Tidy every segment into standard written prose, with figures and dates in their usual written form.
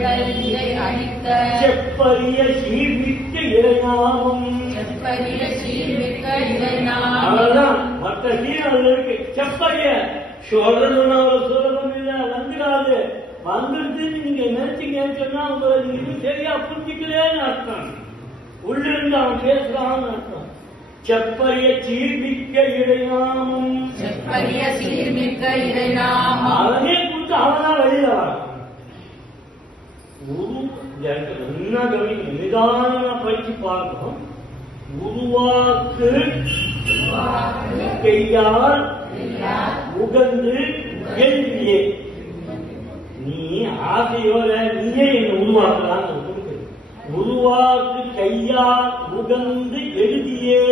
வள்ளலியை அளித்த செப்பரிய சீர்மிக்க இறைநாமம். செப்பரிய சீர்மிக்க இறைநாமம். அவ்வளவுதான். மற்ற சீர் அதுல இருக்கு. செப்பரிய சொல்றதுன்னா அவ்வளவு சுலபம் இல்லை, வந்துடாது. வந்துட்டு நீங்க நினைச்சீங்கன்னு சொன்னா உங்களை நீங்க சரியா புரிஞ்சுக்கலன்னு அர்த்தம். உள்ளிருந்து அவன் பேசுறான்னு அர்த்தம். செப்பரிய சீர்மிக்க இறைநாமம். செப்பரிய சீர்மிக்க இறைநாமம். அவனே கொடுத்து அவனா வெளியில வரான். என்ன கவனிக்க நிதானமா படிச்சு பார்க்கணும். உருவாக்கு கையால் உகந்து எழுதியே. நீ ஆசையோட நீயே என்ன உருவாக்கலான்னு உருவாக்கு கையால் உகந்து எழுதியே.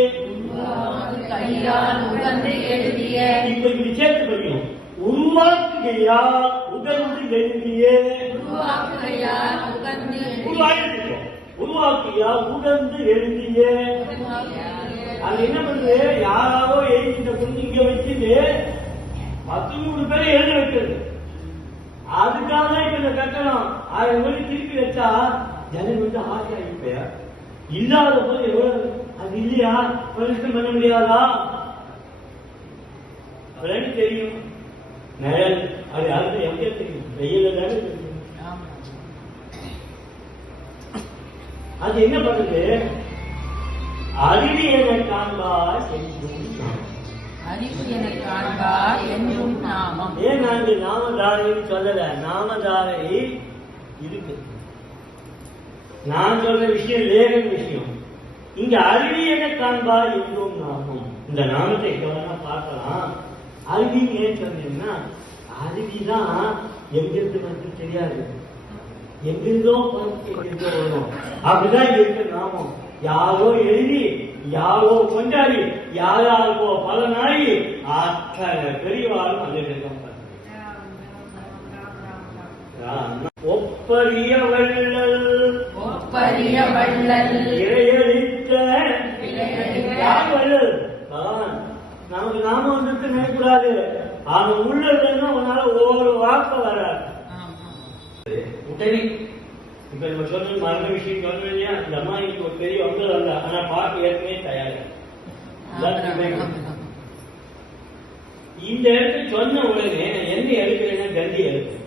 கையால் உகந்து எழுதிய. இப்ப இப்படி சேர்த்து படிக்கணும். உருவாக்குகையால் உகந்து எழுதியே. உருவாக்குகையால் உகந்து உருவாக்கியால் உகந்து எழுதியே. அது என்ன பண்ணுது? யாராவோ எழுதிட்ட கொண்டு இங்க வச்சுட்டு 10 பேரை எழுத வைக்கிறது. அதுக்காக இப்ப இந்த கட்டணம் 1000 மணி திருப்பி வச்சா ஜனங்க வந்து ஆசையா இல்லாத போது எவ்வளவு அது இல்லையா பரிசுத்தம் பண்ண முடியாதா? அவளுக்கு தெரியும். நிழல் அது யாருக்கு எங்க தெரியும்? வெயில தானே தெரியும். அது என்ன பண்ணுது? அறிவு என காண்பார் அறிவு என காண்பார் என்றும் நாமம். ஏன் நாங்க நாமதாரைன்னு சொல்லல? நாமதாரை இருக்கு. நான் சொல்ற விஷயம் வேற விஷயம். இங்க அறிவி என காண்பார் என்றும் நாமம். இந்த நாமத்தை கவனமா பார்க்கலாம். அறிவின்னு ஏன் சொன்னீங்கன்னா, அறிவிதான் எங்கிருந்து வந்து தெரியாது, எங்கிருந்தோ எங்கிருந்தோ வரும். அப்படிதான் இருக்கு நாமம். யாரோ எழுதி, யாரோ கொண்டாடி, யாராருக்கோ பலனாகி அத்தனை பெரியவாரும் அந்த ஒப்பரிய வள்ளல். ஒப்பரிய வள்ளல் இறையளித்த வள்ளல். நமக்கு நாம வந்துட்டு நினைக்கூடாது. அவன் உள்ள இருந்தா உன்னால ஒவ்வொரு வார்த்தை வராது. இப்ப நம்ம சொன்ன மரண விஷயம் சொன்னோம் இல்லையா? இந்த அம்மா இன்னைக்கு ஒரு பெரிய வந்து வந்தா, ஆனா பாட்டு ஏற்கனவே தயார். இந்த இடத்துல சொன்ன உடனே என்ன எடுக்கிறேன்னா கண்டி எடுக்கிறேன்.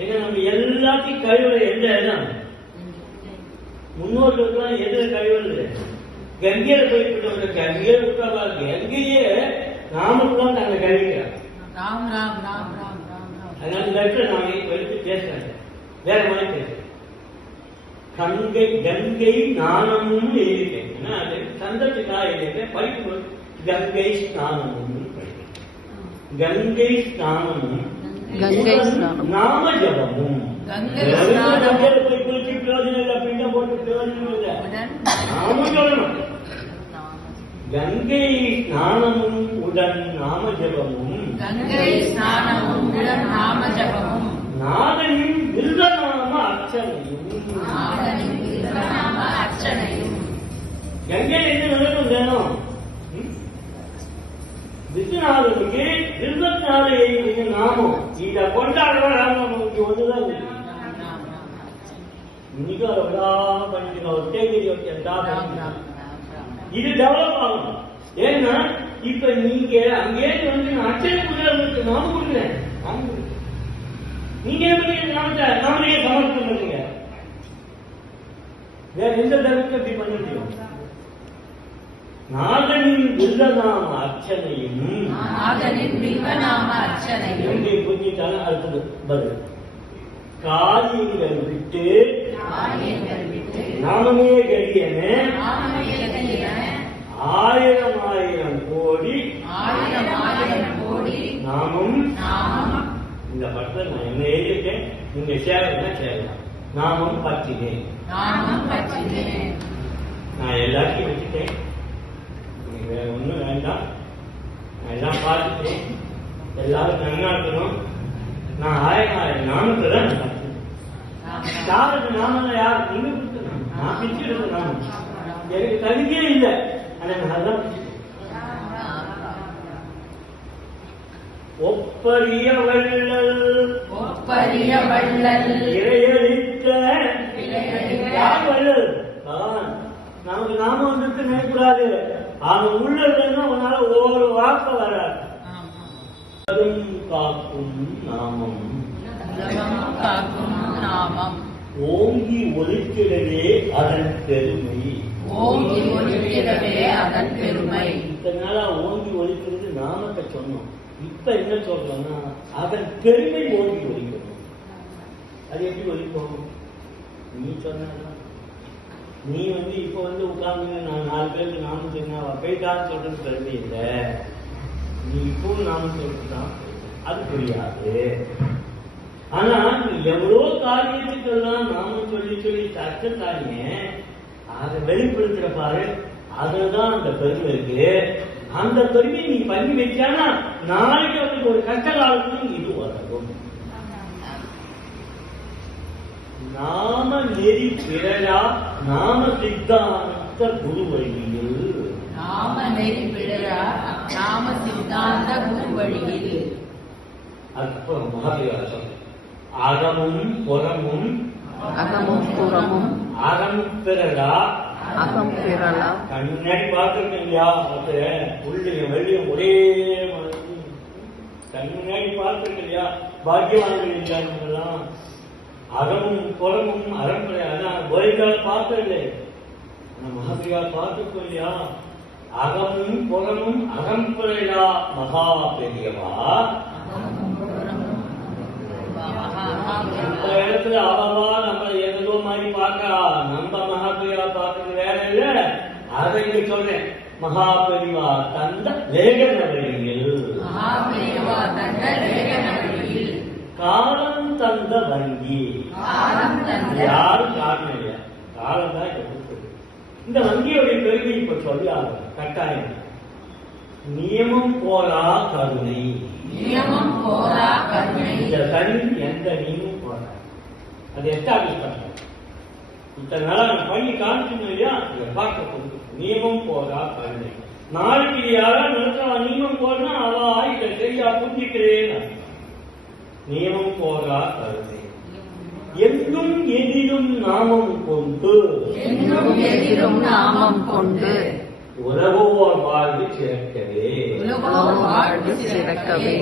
ஏன்னா நம்ம எல்லாத்தையும் கழிவுற எந்த இடம்? முன்னோர்களுக்கெல்லாம் எதுல கழிவுறது? கங்கையில போயிட்டு வந்த கங்கையை விட்டா கங்கையே நாமத்தான் நாங்க கழிக்கிறோம். அதனால இந்த இடத்துல நான் எடுத்து பேசுறேன், வேற மாதிரி பேசுறேன். கங்கை கங்கை நாணமும் எழுதிட்டேன். அது சந்தத்துக்காக எழுதிட்டேன். படிக்கும்போது கங்கை ஸ்நானமும் படிக்கிறேன். கங்கை ஸ்நானமும் நாம ஜபமும். போய் குளிச்சு பிரயோஜனம் இல்லை, பிண்டம் போட்டு பிரயோஜனம் இல்லை. நாம சொல்லணும். கங்கை ஸ்நானமும் உடன் நாம ஜபமும். கங்கை ஸ்நானமும் உடன் நாம ஜபமும். நாதனின் விருதநாம அர்ச்சனையும். நாதனின் விருதநாம அர்ச்சனையும். கங்கை என்ன நடக்கும் தினம்? விஸ்வநாதனுக்கு 24 நாமம். இத கொண்டாடுற நமக்கு ஒண்ணுதான். இன்னைக்கு பண்ணிட்டு ஒரு தேதி இது டெவலப் ஆகும். ஏன்னா இப்ப நீங்க அங்கே வந்து அச்சனை கொடுக்க நாம கொடுக்குறேன். நீங்க நாமளே சமர்ப்பணம் பண்ணுங்க. வேற எந்த தர்மத்தை இப்படி பண்ண முடியும்? நாதனின் விருதநாம அர்ச்சனையும். நாதனின் விருதநாம அர்ச்சனையும். புரிஞ்சிட்டாலும் அடுத்தது பதில். காரியங்கள் விட்டு நாமமே கரியன 1000 கோடி நாமும். இந்த படத்தில் நான் என்ன எழுதிட்டேன், நீங்க சேரா சேரலாம். நாமும் பற்றினேன். நான் எல்லாத்தையும் வச்சுட்டேன். வேற ஒண்ணும் வேண்டாம். நான் எல்லாம் பார்த்துட்டேன். எல்லாரும் நன்னாக்கணும். நான் 1000 நாமத்தை தான் யாருக்கு நாம யாரு நீங்க கொடுத்துருங்க. நான் பிச்சு எடுத்த நாமம் எனக்கு தகுதியே இல்லை. ஆனா நான் தான் பிச்சு ஒப்பரிய வள்ளல் ஒப்பரிய வள்ளல் இறையளித்த இறையளித்த யார் வள்ளல்? பகவான். நமக்கு நாம வந்துட்டு நினைக்கூடாது. அவன் உள்ள இருந்தா உன்னால ஒரு வார்த்தை வராது. காக்கும் நாமம் காக்கும் நாமம் ஓங்கி ஒலிக்கிறதே அதன் பெருமை. ஓங்கி ஒலிக்கிறதே அதன் பெருமை. இத்தனை நாளா ஓங்கி ஒலிக்கிறது நாமத்தை சொன்னோம். இப்ப என்ன சொல்றோம்னா அதன் பெருமை ஓங்கி ஒலிக்கணும். அது எப்படி ஒலிக்கும்? நீ சொன்ன நீ இப்ப உட்கார்ந்து நான் 4 பேருக்கு நாமம் சொன்னா போயிட்டான்னு சொல்றது பெருமை இல்லை. நீ இப்பவும் நாமம் சொல்றதுதான் அது புரியாது. ஆனா நீ எவ்வளோ காரியத்துக்கெல்லாம் நாமம் சொல்லி சொல்லி தச்சுட்டாங்க, அதை வெளிப்படுத்துற பாரு, அதுதான் அந்த பெருமை இருக்கு. அந்த பெருமையை நீ பண்ணி வச்சானா நாளைக்கு அவனுக்கு ஒரு கஷ்ட காலத்துக்கு இது வரும். நாம நெறி பிறரா நாம சித்தாந்த குரு வழியில். நாம நெறி பிறரா நாம சித்தாந்த குரு வழியில். அப்புறம் மகாவியாசம் அகமும் புறமும் அகமும் புறமும் அகம் பிறரா அகம் பிறலா. கண்ணாடி பார்த்துருக்கீங்களா? அது உள்ளியும் வெளியும் ஒரே மாதிரி. கண்ணாடி பார்த்துருக்கீங்களா? பாக்கியவான்கள் இல்லைலாம். அகமும் புறமும் அறம்புரை. அதான் கோயிலால பார்த்ததில்லை, மகாபிரியா பார்த்துக்கோ இல்லையா? அகமும் புறமும் அகம்புரையா மகா பெரியவா. இந்த இடத்துல அவவா நம்ம எதோ மாதிரி பார்க்கா. நம்ம மகாபிரியா பார்க்கறது வேற இல்ல. அதை இங்க சொல்றேன். மகாபெரிவா தந்த லேகன வழியில், காலம் தந்த வங்கி. யாரும் காரணம் இல்லையா? காலம் தான் கொடுத்தது. இந்த வங்கியோடைய பெருமை இப்ப சொல்லி ஆகும் கட்டாயம். நியமம் போரா கருணை. நியமம் போரா கருணை. இந்த கருணை எந்த நியமும் போரா. அது எஸ்டாப்ளிஷ் பண்ண இத்தனை நாளா பண்ணி காமிக்கணும் இல்லையா? இதை பார்க்க நியமம் போரா கருணை. நாளைக்கு யாராவது நடத்துவா நியமம் போனா அவா இதை சரியா புரிஞ்சுக்கிறேன். நியமம் போரா கருணை. என்றும் எதிரும் நாமம் கொண்டு, என்றும் எதிரும் நாமம் கொண்டு உலகோர் வாழ்வு சிறக்கவே. உலகோர் வாழ்வு சிறக்கவே.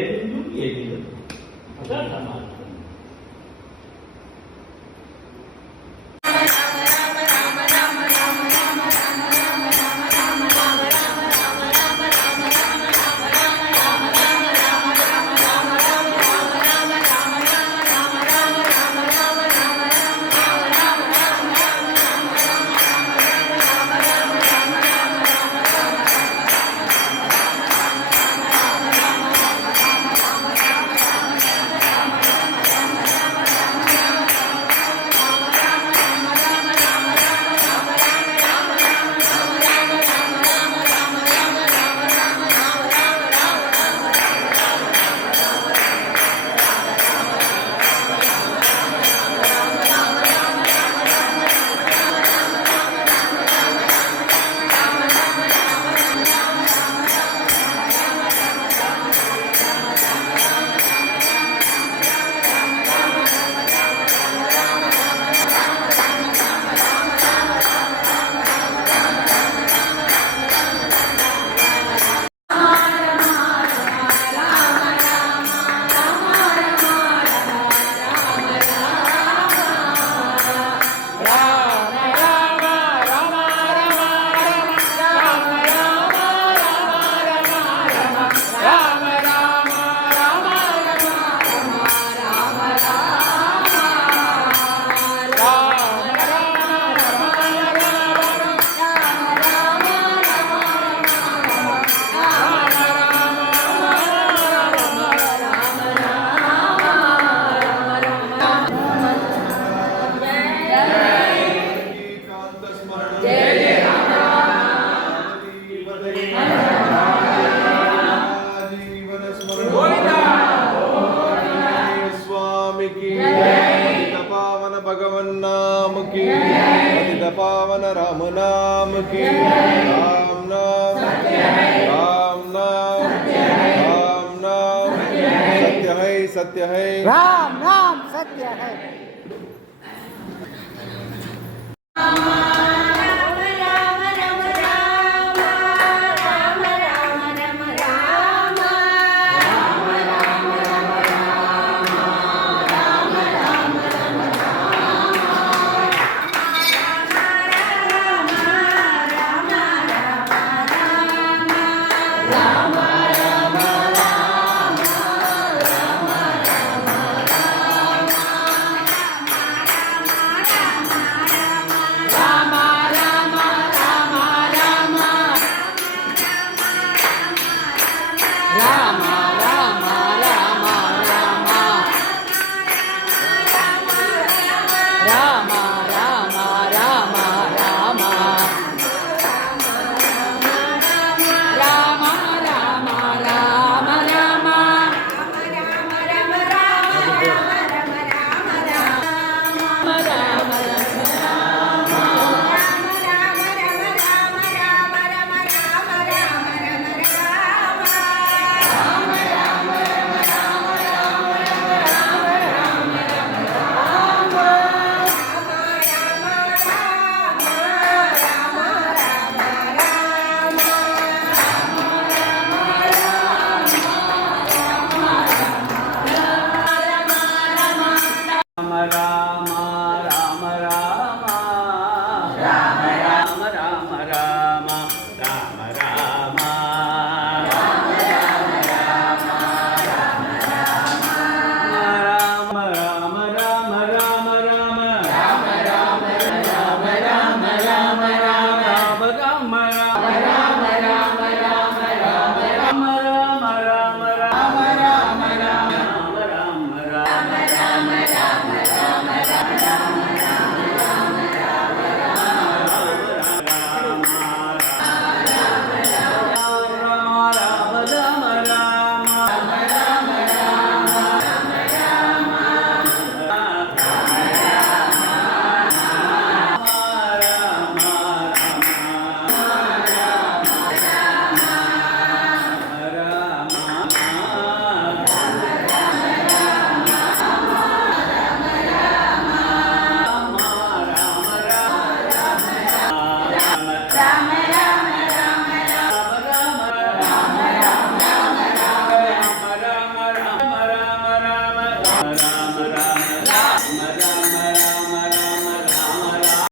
என்றும் எதிரும். அதான் சமாதானம். भगवन्नाम की पतित पावन राम नाम की राम नाम सत्य है, राम नाम सत्य है। राम